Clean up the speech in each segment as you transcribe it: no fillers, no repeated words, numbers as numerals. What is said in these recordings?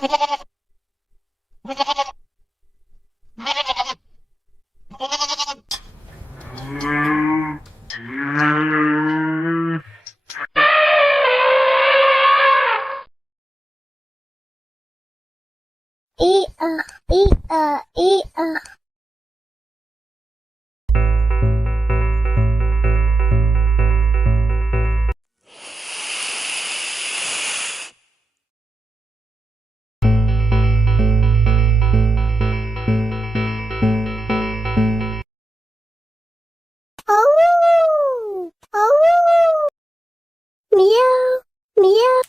Oh, oh, meow, meow.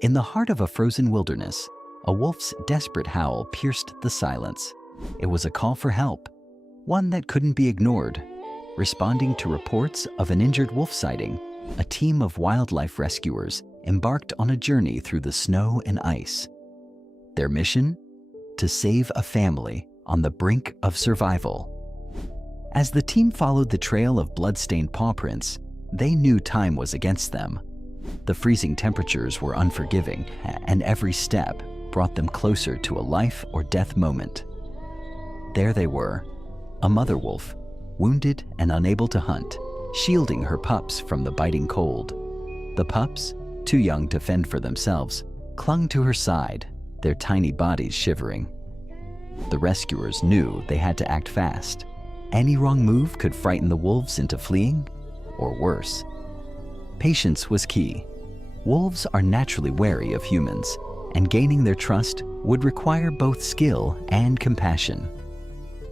In the heart of a frozen wilderness, a wolf's desperate howl pierced the silence. It was a call for help, one that couldn't be ignored. Responding to reports of an injured wolf sighting, a team of wildlife rescuers embarked on a journey through the snow and ice. Their mission? To save a family on the brink of survival. As the team followed the trail of blood-stained paw prints, they knew time was against them. The freezing temperatures were unforgiving, and every step brought them closer to a life or death moment. There they were, a mother wolf, wounded and unable to hunt, shielding her pups from the biting cold. The pups, too young to fend for themselves, clung to her side, their tiny bodies shivering. The rescuers knew they had to act fast. Any wrong move could frighten the wolves into fleeing, or worse. Patience was key. Wolves are naturally wary of humans, and gaining their trust would require both skill and compassion.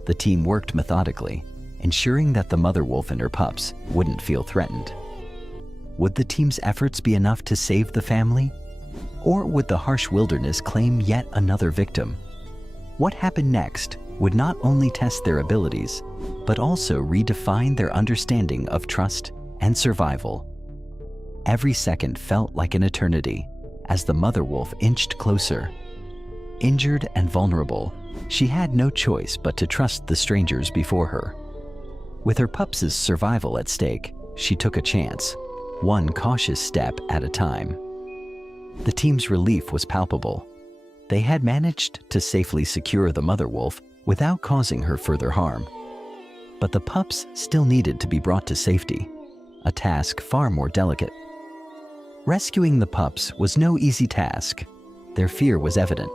The team worked methodically, ensuring that the mother wolf and her pups wouldn't feel threatened. Would the team's efforts be enough to save the family? Or would the harsh wilderness claim yet another victim? What happened next would not only test their abilities, but also redefine their understanding of trust and survival. Every second felt like an eternity as the mother wolf inched closer. Injured and vulnerable, she had no choice but to trust the strangers before her. With her pups' survival at stake, she took a chance, one cautious step at a time. The team's relief was palpable. They had managed to safely secure the mother wolf without causing her further harm. But the pups still needed to be brought to safety, a task far more delicate. Rescuing the pups was no easy task. Their fear was evident,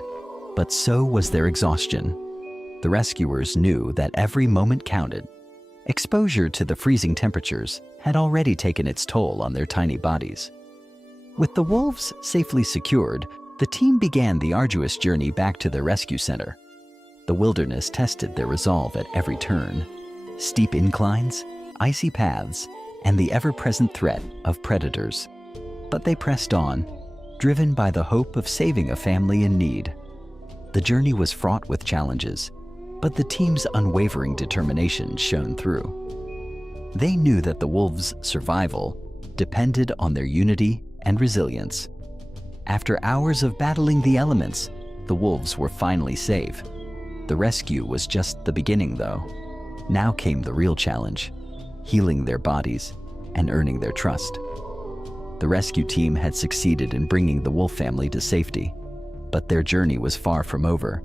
but so was their exhaustion. The rescuers knew that every moment counted. Exposure to the freezing temperatures had already taken its toll on their tiny bodies. With the wolves safely secured, the team began the arduous journey back to their rescue center. The wilderness tested their resolve at every turn. Steep inclines, icy paths, and the ever-present threat of predators. But they pressed on, driven by the hope of saving a family in need. The journey was fraught with challenges, but the team's unwavering determination shone through. They knew that the wolves' survival depended on their unity and resilience. After hours of battling the elements, the wolves were finally safe. The rescue was just the beginning, though. Now came the real challenge: healing their bodies and earning their trust. The rescue team had succeeded in bringing the wolf family to safety, but their journey was far from over.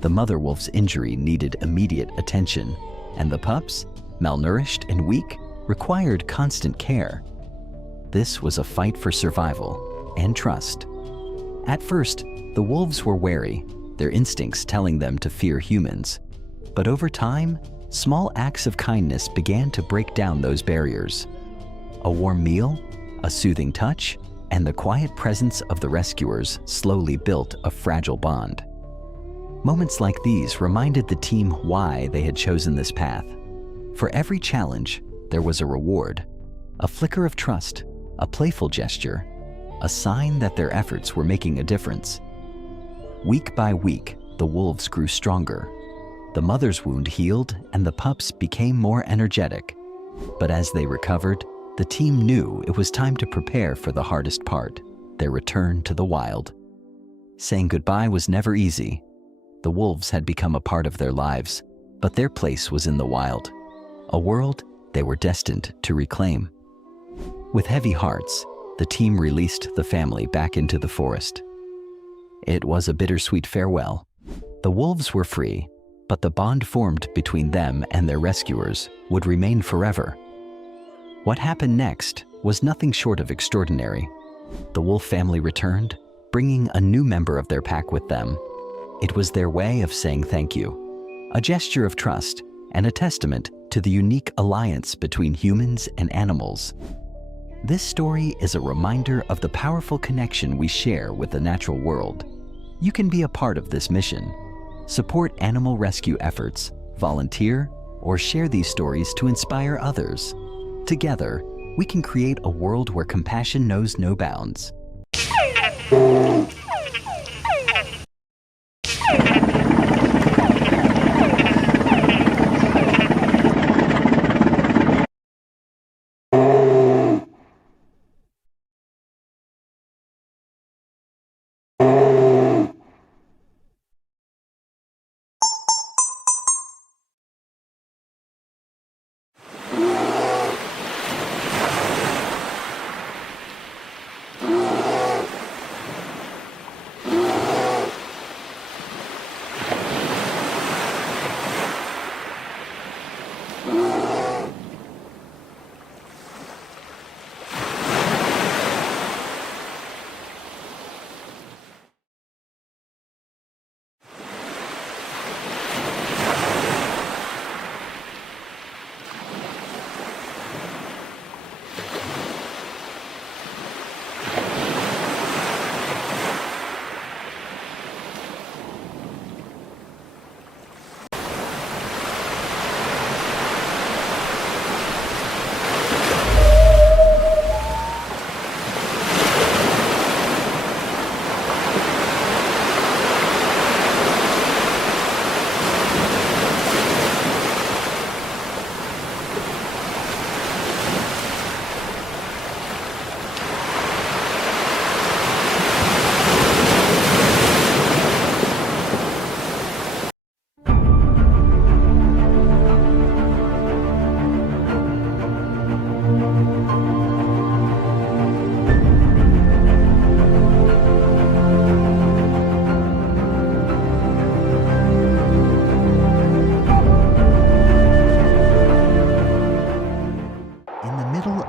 The mother wolf's injury needed immediate attention, and the pups, malnourished and weak, required constant care. This was a fight for survival and trust. At first, the wolves were wary, their instincts telling them to fear humans. But over time, small acts of kindness began to break down those barriers. A warm meal, a soothing touch, and the quiet presence of the rescuers slowly built a fragile bond. Moments like these reminded the team why they had chosen this path. For every challenge, there was a reward, a flicker of trust, a playful gesture, a sign that their efforts were making a difference. Week by week, the wolves grew stronger. The mother's wound healed and the pups became more energetic. But as they recovered, the team knew it was time to prepare for the hardest part, their return to the wild. Saying goodbye was never easy. The wolves had become a part of their lives, but their place was in the wild, a world they were destined to reclaim. With heavy hearts, the team released the family back into the forest. It was a bittersweet farewell. The wolves were free, but the bond formed between them and their rescuers would remain forever. What happened next was nothing short of extraordinary. The wolf family returned, bringing a new member of their pack with them. It was their way of saying thank you, a gesture of trust and a testament to the unique alliance between humans and animals. This story is a reminder of the powerful connection we share with the natural world. You can be a part of this mission. Support animal rescue efforts, volunteer, or share these stories to inspire others. Together, we can create a world where compassion knows no bounds.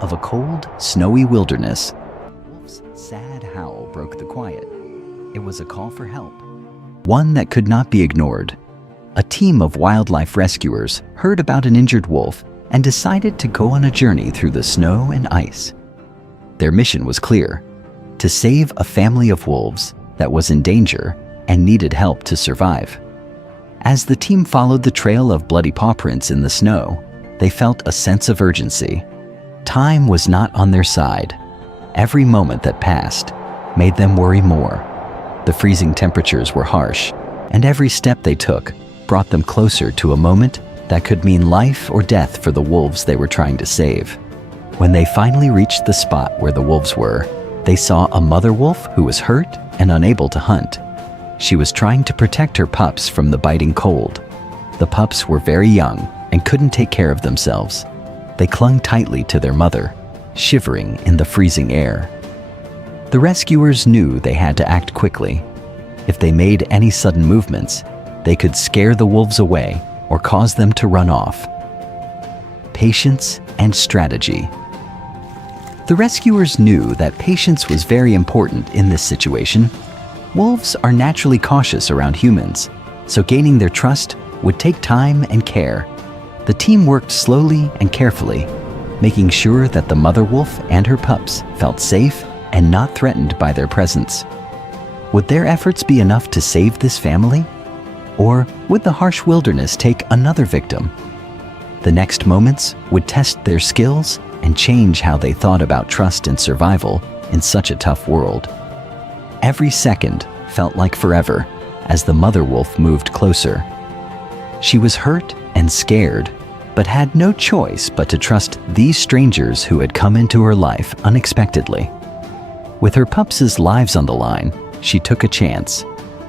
Of a cold, snowy wilderness, Wolf's sad howl broke the quiet. It was a call for help, one that could not be ignored. A team of wildlife rescuers heard about an injured wolf and decided to go on a journey through the snow and ice. Their mission was clear: to save a family of wolves that was in danger and needed help to survive. As the team followed the trail of bloody paw prints in the snow, they felt a sense of urgency. Time was not on their side. Every moment that passed made them worry more. The freezing temperatures were harsh, and every step they took brought them closer to a moment that could mean life or death for the wolves they were trying to save. When they finally reached the spot where the wolves were, they saw a mother wolf who was hurt and unable to hunt. She was trying to protect her pups from the biting cold. The pups were very young and couldn't take care of themselves. They clung tightly to their mother, shivering in the freezing air. The rescuers knew they had to act quickly. If they made any sudden movements, they could scare the wolves away or cause them to run off. Patience and strategy. The rescuers knew that patience was very important in this situation. Wolves are naturally cautious around humans, so gaining their trust would take time and care. The team worked slowly and carefully, making sure that the mother wolf and her pups felt safe and not threatened by their presence. Would their efforts be enough to save this family? Or would the harsh wilderness take another victim? The next moments would test their skills and change how they thought about trust and survival in such a tough world. Every second felt like forever as the mother wolf moved closer. She was hurt and scared, but had no choice but to trust these strangers who had come into her life unexpectedly. With her pups' lives on the line, she took a chance,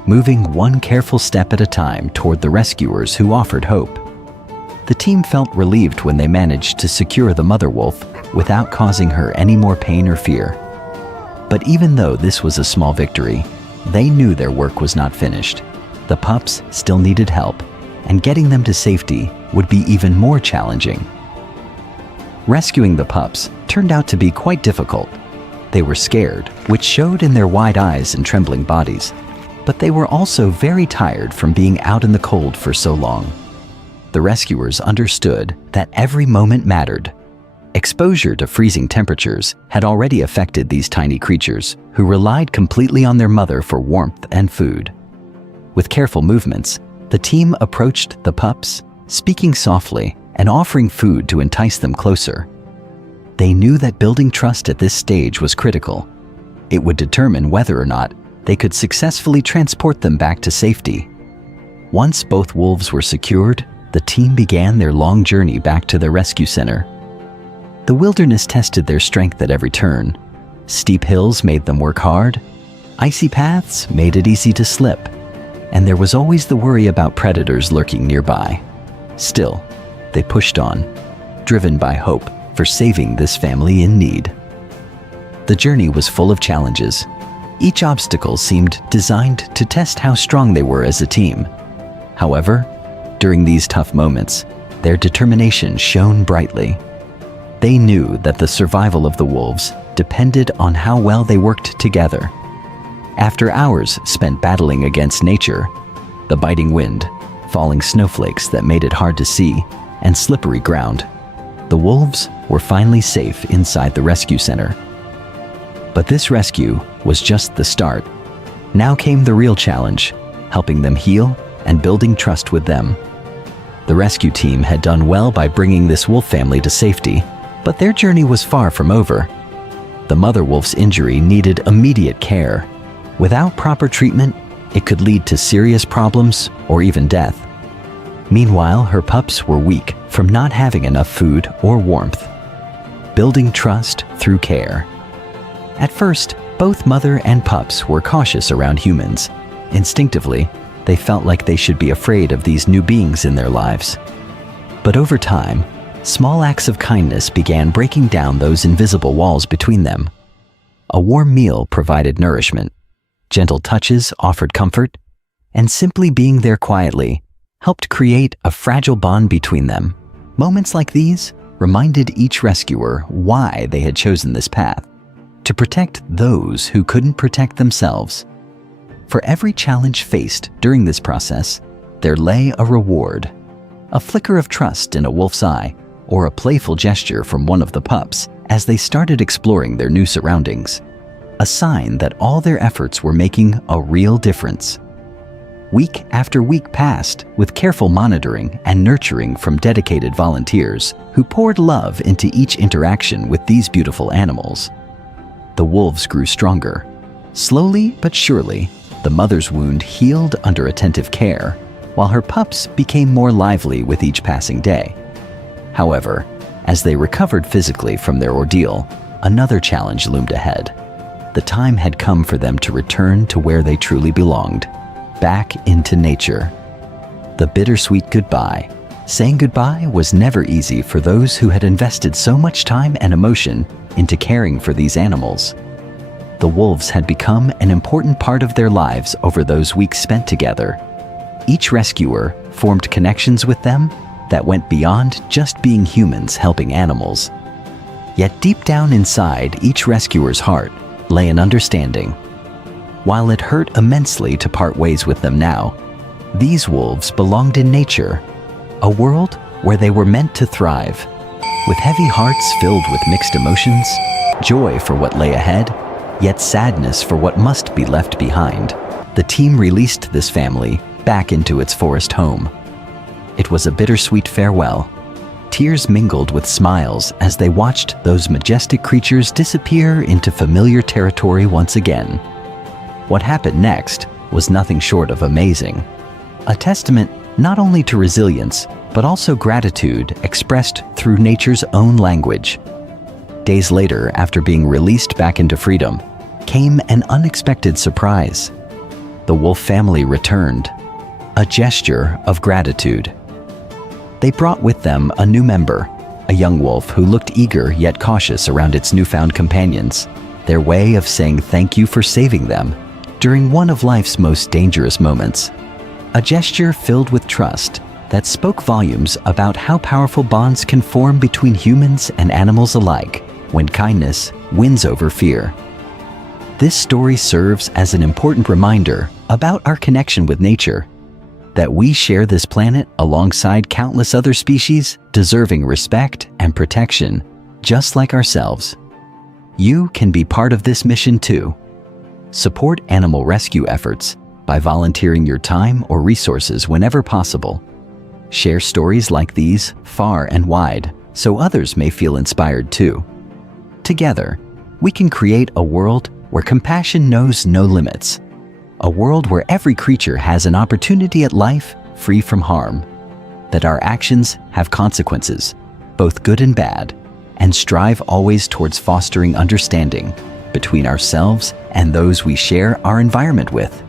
moving one careful step at a time toward the rescuers who offered hope. The team felt relieved when they managed to secure the mother wolf without causing her any more pain or fear. But even though this was a small victory, they knew their work was not finished. The pups still needed help, and getting them to safety would be even more challenging. Rescuing the pups turned out to be quite difficult. They were scared, which showed in their wide eyes and trembling bodies, but they were also very tired from being out in the cold for so long. The rescuers understood that every moment mattered. Exposure to freezing temperatures had already affected these tiny creatures, who relied completely on their mother for warmth and food. With careful movements, the team approached the pups, speaking softly and offering food to entice them closer. They knew that building trust at this stage was critical. It would determine whether or not they could successfully transport them back to safety. Once both wolves were secured, the team began their long journey back to the rescue center. The wilderness tested their strength at every turn. Steep hills made them work hard. Icy paths made it easy to slip. And there was always the worry about predators lurking nearby. Still, they pushed on, driven by hope for saving this family in need. The journey was full of challenges. Each obstacle seemed designed to test how strong they were as a team. However, during these tough moments, their determination shone brightly. They knew that the survival of the wolves depended on how well they worked together. After hours spent battling against nature, the biting wind, falling snowflakes that made it hard to see, and slippery ground, the wolves were finally safe inside the rescue center. But this rescue was just the start. Now came the real challenge, helping them heal and building trust with them. The rescue team had done well by bringing this wolf family to safety, but their journey was far from over. The mother wolf's injury needed immediate care. Without proper treatment, it could lead to serious problems or even death. Meanwhile, her pups were weak from not having enough food or warmth. Building trust through care. At first, both mother and pups were cautious around humans. Instinctively, they felt like they should be afraid of these new beings in their lives. But over time, small acts of kindness began breaking down those invisible walls between them. A warm meal provided nourishment, gentle touches offered comfort, and simply being there quietly helped create a fragile bond between them. Moments like these reminded each rescuer why they had chosen this path: to protect those who couldn't protect themselves. For every challenge faced during this process, there lay a reward. A flicker of trust in a wolf's eye, or a playful gesture from one of the pups as they started exploring their new surroundings. A sign that all their efforts were making a real difference. Week after week passed with careful monitoring and nurturing from dedicated volunteers who poured love into each interaction with these beautiful animals. The wolves grew stronger. Slowly but surely, the mother's wound healed under attentive care, while her pups became more lively with each passing day. However, as they recovered physically from their ordeal, another challenge loomed ahead. The time had come for them to return to where they truly belonged, back into nature. The bittersweet goodbye. Saying goodbye was never easy for those who had invested so much time and emotion into caring for these animals. The wolves had become an important part of their lives over those weeks spent together. Each rescuer formed connections with them that went beyond just being humans helping animals. Yet deep down inside each rescuer's heart lay an understanding. While it hurt immensely to part ways with them now, these wolves belonged in nature, a world where they were meant to thrive. With heavy hearts filled with mixed emotions, joy for what lay ahead, yet sadness for what must be left behind, the team released this family back into its forest home. It was a bittersweet farewell. Tears mingled with smiles as they watched those majestic creatures disappear into familiar territory once again. What happened next was nothing short of amazing. A testament not only to resilience, but also gratitude expressed through nature's own language. Days later, after being released back into freedom, came an unexpected surprise. The wolf family returned, a gesture of gratitude. They brought with them a new member, a young wolf who looked eager yet cautious around its newfound companions, their way of saying thank you for saving them during one of life's most dangerous moments. A gesture filled with trust that spoke volumes about how powerful bonds can form between humans and animals alike when kindness wins over fear. This story serves as an important reminder about our connection with nature, that we share this planet alongside countless other species deserving respect and protection, just like ourselves. You can be part of this mission too. Support animal rescue efforts by volunteering your time or resources whenever possible. Share stories like these far and wide so others may feel inspired too. Together, we can create a world where compassion knows no limits. A world where every creature has an opportunity at life free from harm. That our actions have consequences, both good and bad, and strive always towards fostering understanding between ourselves and those we share our environment with.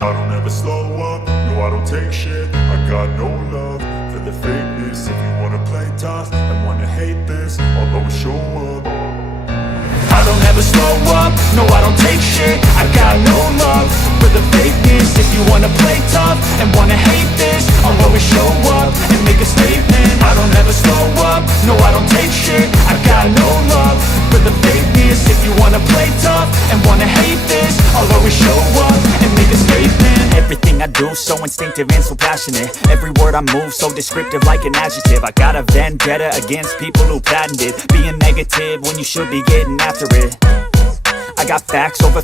I don't ever slow up, no I don't take shit. I got no love for the fakeness. If you wanna play tough and wanna hate this, I'll always show up. I don't ever slow up, no I don't take shit. I got no love for the fakeness. If you wanna play tough and wanna hate this, I'll always show up and make a statement. I don't ever slow up, no I don't take shit. I got no love for the fakeness. If you wanna play tough and wanna hate this, I'll always show up and make a statement. Everything I do so instinctive and so passionate. Every word I move so descriptive like an adjective. I got a vendetta against people who patented being negative when you should be getting after it. I got facts over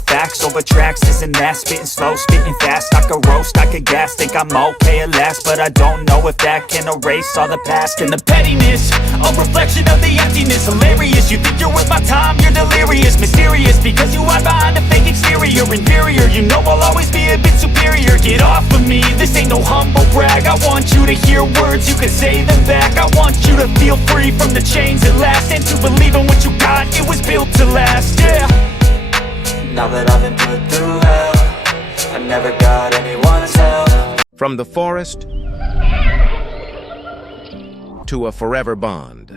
tracks, this and that. Spitting slow, spitting fast. I could roast, I could gas. Think I'm okay at last, but I don't know if that can erase all the past. And the pettiness, a reflection of the emptiness. Hilarious, you think you're worth my time, you're delirious. Mysterious, because you hide behind a fake exterior. Inferior, you know I'll always be a bit superior. Get off of me, this ain't no humble brag. I want you to hear words, you can say them back. I want you to feel free from the chains at last, and to believe in what you got, it was built to last, yeah. Now that I've been put through hell, I never got anyone's help. From the forest to a forever bond.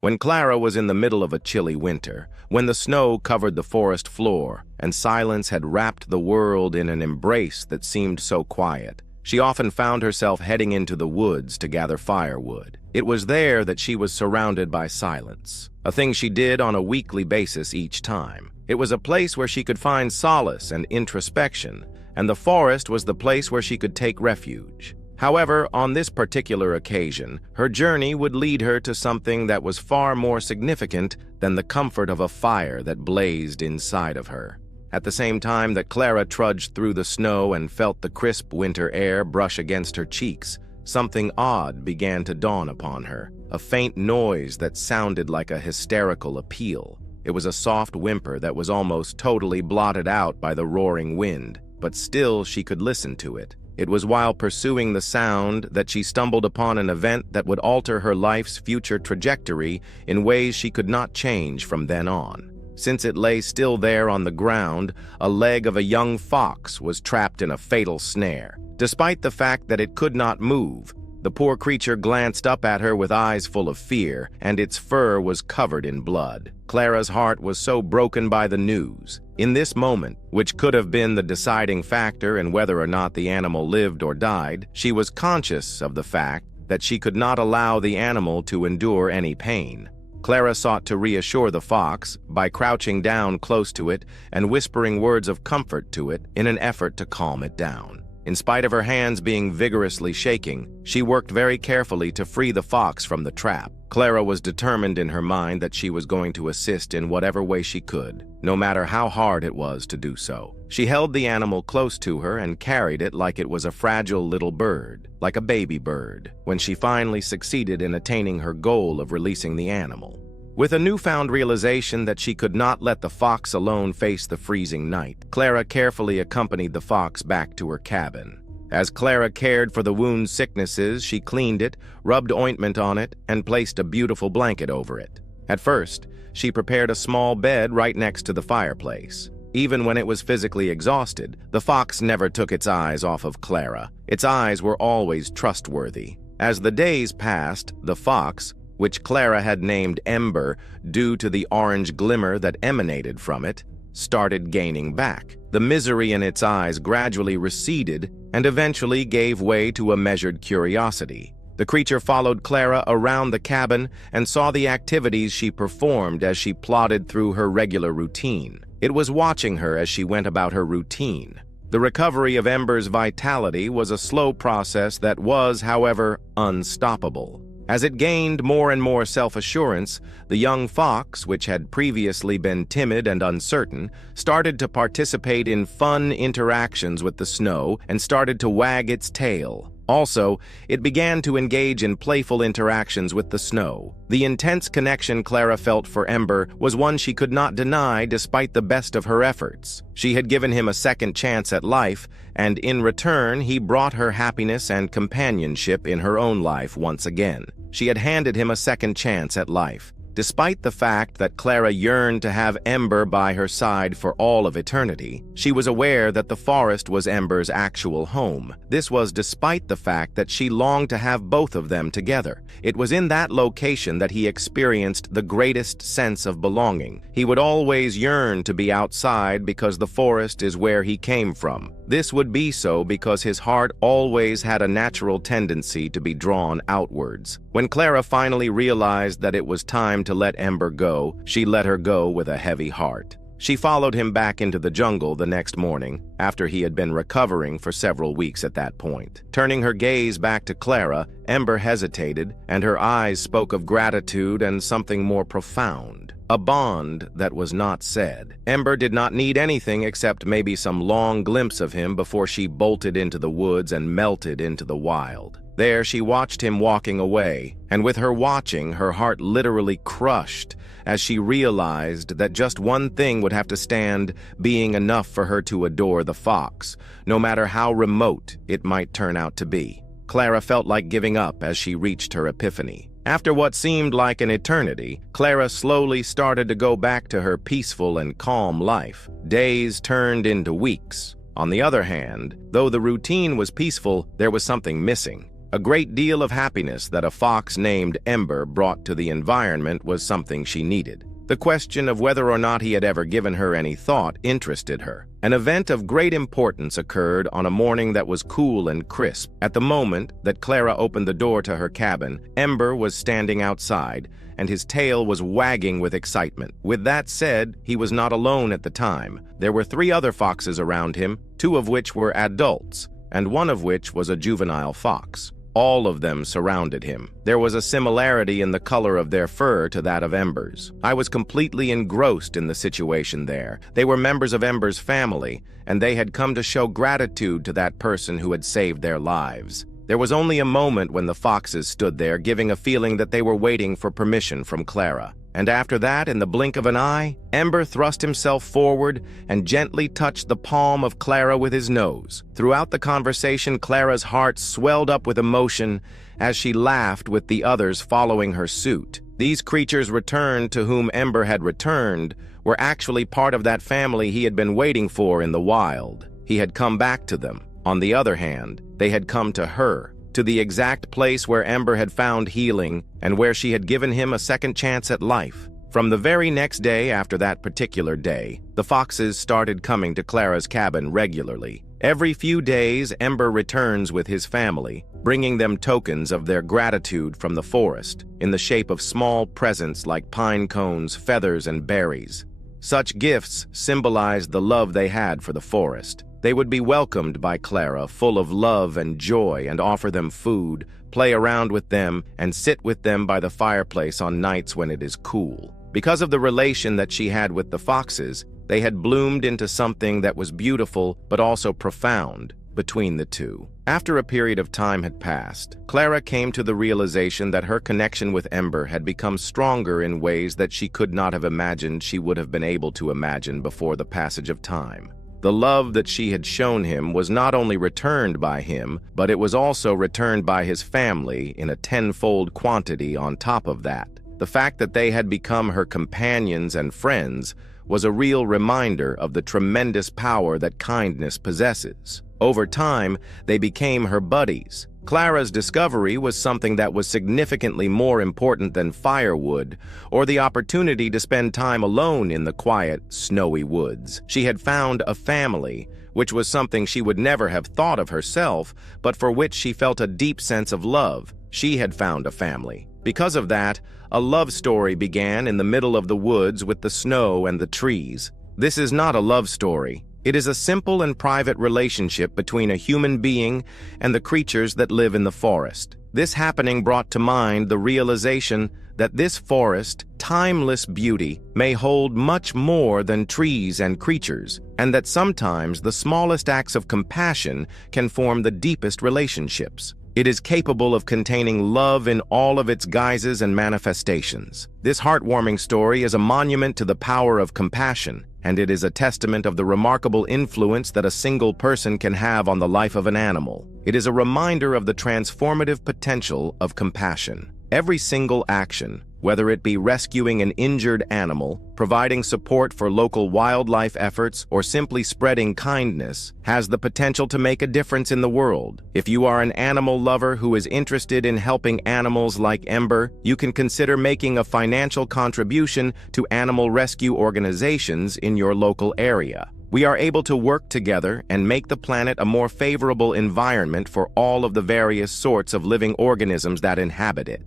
When Clara was in the middle of a chilly winter, when the snow covered the forest floor and silence had wrapped the world in an embrace that seemed so quiet, she often found herself heading into the woods to gather firewood. It was there that she was surrounded by silence, a thing she did on a weekly basis each time. It was a place where she could find solace and introspection, and the forest was the place where she could take refuge. However, on this particular occasion, her journey would lead her to something that was far more significant than the comfort of a fire that blazed inside of her. At the same time that Clara trudged through the snow and felt the crisp winter air brush against her cheeks, something odd began to dawn upon her, a faint noise that sounded like a hysterical appeal. It was a soft whimper that was almost totally blotted out by the roaring wind, but still she could listen to it. It was while pursuing the sound that she stumbled upon an event that would alter her life's future trajectory in ways she could not change from then on. Since it lay still there on the ground, a leg of a young fox was trapped in a fatal snare. Despite the fact that it could not move, the poor creature glanced up at her with eyes full of fear, and its fur was covered in blood. Clara's heart was so broken by the news. In this moment, which could have been the deciding factor in whether or not the animal lived or died, she was conscious of the fact that she could not allow the animal to endure any pain. Clara sought to reassure the fox by crouching down close to it and whispering words of comfort to it in an effort to calm it down. In spite of her hands being vigorously shaking, she worked very carefully to free the fox from the trap. Clara was determined in her mind that she was going to assist in whatever way she could, no matter how hard it was to do so. She held the animal close to her and carried it like it was a fragile little bird, like a baby bird, when she finally succeeded in attaining her goal of releasing the animal. With a newfound realization that she could not let the fox alone face the freezing night, Clara carefully accompanied the fox back to her cabin. As Clara cared for the wound's sicknesses, she cleaned it, rubbed ointment on it, and placed a beautiful blanket over it. At first, she prepared a small bed right next to the fireplace. Even when it was physically exhausted, the fox never took its eyes off of Clara. Its eyes were always trustworthy. As the days passed, the fox, which Clara had named Ember due to the orange glimmer that emanated from it, started gaining back. The misery in its eyes gradually receded and eventually gave way to a measured curiosity. The creature followed Clara around the cabin and saw the activities she performed as she plodded through her regular routine. It was watching her as she went about her routine. The recovery of Ember's vitality was a slow process that was, however, unstoppable. As it gained more and more self-assurance, the young fox, which had previously been timid and uncertain, started to participate in fun interactions with the snow and started to wag its tail. Also, it began to engage in playful interactions with the snow. The intense connection Clara felt for Ember was one she could not deny despite the best of her efforts. She had given him a second chance at life, and in return he brought her happiness and companionship in her own life once again. She had handed him a second chance at life. Despite the fact that Clara yearned to have Ember by her side for all of eternity, she was aware that the forest was Ember's actual home. This was despite the fact that she longed to have both of them together. It was in that location that he experienced the greatest sense of belonging. He would always yearn to be outside because the forest is where he came from. This would be so because his heart always had a natural tendency to be drawn outwards. When Clara finally realized that it was time to let Ember go, she let her go with a heavy heart. She followed him back into the jungle the next morning, after he had been recovering for several weeks at that point. Turning her gaze back to Clara, Ember hesitated, and her eyes spoke of gratitude and something more profound. A bond that was not said. Ember did not need anything except maybe some long glimpse of him before she bolted into the woods and melted into the wild. There she watched him walking away, and with her watching, her heart literally crushed as she realized that just one thing would have to stand being enough for her to adore the fox, no matter how remote it might turn out to be. Clara felt like giving up as she reached her epiphany. After what seemed like an eternity, Clara slowly started to go back to her peaceful and calm life. Days turned into weeks. On the other hand, though the routine was peaceful, there was something missing. A great deal of happiness that a fox named Ember brought to the environment was something she needed. The question of whether or not he had ever given her any thought interested her. An event of great importance occurred on a morning that was cool and crisp. At the moment that Clara opened the door to her cabin, Ember was standing outside, and his tail was wagging with excitement. With that said, he was not alone at the time. There were 3 other foxes around him, 2 of which were adults, and 1 of which was a juvenile fox. All of them surrounded him. There was a similarity in the color of their fur to that of Ember's. I was completely engrossed in the situation there. They were members of Ember's family, and they had come to show gratitude to that person who had saved their lives. There was only a moment when the foxes stood there, giving a feeling that they were waiting for permission from Clara. And after that, in the blink of an eye, Ember thrust himself forward and gently touched the palm of Clara with his nose. Throughout the conversation, Clara's heart swelled up with emotion as she laughed with the others following her suit. These creatures returned to whom Ember had returned were actually part of that family he had been waiting for in the wild. He had come back to them. On the other hand, they had come to her, to the exact place where Ember had found healing and where she had given him a second chance at life. From the very next day after that particular day, the foxes started coming to Clara's cabin regularly. Every few days, Ember returns with his family, bringing them tokens of their gratitude from the forest, in the shape of small presents like pine cones, feathers, and berries. Such gifts symbolized the love they had for the forest. They would be welcomed by Clara, full of love and joy, and offer them food, play around with them, and sit with them by the fireplace on nights when it is cool. Because of the relation that she had with the foxes, they had bloomed into something that was beautiful but also profound between the two. After a period of time had passed, Clara came to the realization that her connection with Ember had become stronger in ways that she could not have imagined she would have been able to imagine before the passage of time. The love that she had shown him was not only returned by him, but it was also returned by his family in a tenfold quantity on top of that. The fact that they had become her companions and friends was a real reminder of the tremendous power that kindness possesses. Over time, they became her buddies. Clara's discovery was something that was significantly more important than firewood or the opportunity to spend time alone in the quiet, snowy woods. She had found a family, which was something she would never have thought of herself, but for which she felt a deep sense of love. She had found a family. Because of that, a love story began in the middle of the woods with the snow and the trees. This is not a love story. It is a simple and private relationship between a human being and the creatures that live in the forest. This happening brought to mind the realization that this forest, timeless beauty, may hold much more than trees and creatures, and that sometimes the smallest acts of compassion can form the deepest relationships. It is capable of containing love in all of its guises and manifestations. This heartwarming story is a monument to the power of compassion, and it is a testament of the remarkable influence that a single person can have on the life of an animal. It is a reminder of the transformative potential of compassion. Every single action, whether it be rescuing an injured animal, providing support for local wildlife efforts, or simply spreading kindness, has the potential to make a difference in the world. If you are an animal lover who is interested in helping animals like Ember, you can consider making a financial contribution to animal rescue organizations in your local area. We are able to work together and make the planet a more favorable environment for all of the various sorts of living organisms that inhabit it.